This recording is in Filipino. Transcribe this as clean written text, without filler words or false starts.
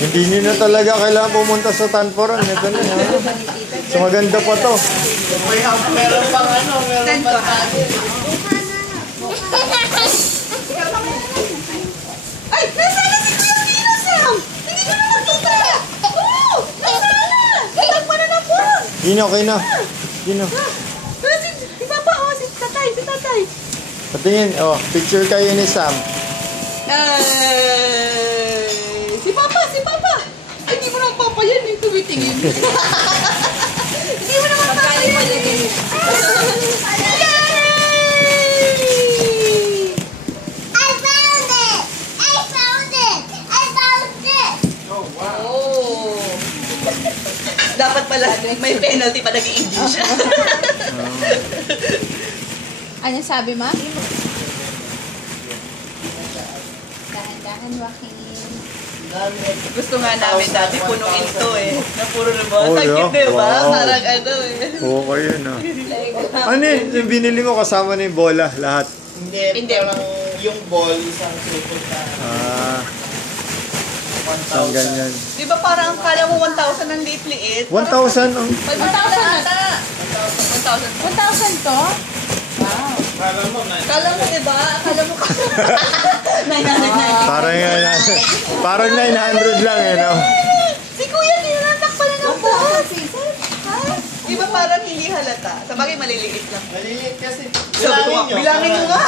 Hindi nyo na talaga kailangan pumunta sa Tanforan. Ito na yan. So maganda pa to. Meron pang ano, meron pang atin. Ay! Nasana si Kuya Kino, Sam! Hindi ko na magtutuloy! Oo! Nasana! Nagpa na ng puron! Kino. Kino. Si Papa, oh, si Tatay. Patingin, oh, picture kayo ni Sam. Si Papa! Ay, hindi mo naman Papa yan, yung tumitingin. Hindi mo naman Papa yan. Dapat pala, may penalty pa nag-i-English siya. Ano sabi, ma? Dahan-dahan, Joaquin. Gusto nga namin dati punuin to eh. Na puro na ba? Oh, Sakit, yeah. diba? Wow. Parang ano eh. Okay yun, ah. Ano yung binili mo kasama na yung bola, lahat? Hindi, parang yung ball, isang triple na. Ah, ang 1,000. ganyan. Di ba parang kala mo 1,000 ang liit-liit? 1,000 ang... 500 ata. 1,000 to? Wow. Kala mo, Kala mo diba? Kala mo 990. Parang 900 lang, eh, no? Si Kuya ninatak pala ng buhok. Di ba parang hindi halata? Sa bagay maliliit lang. maliliit kasi. Sabi ko, bilangin mo nga.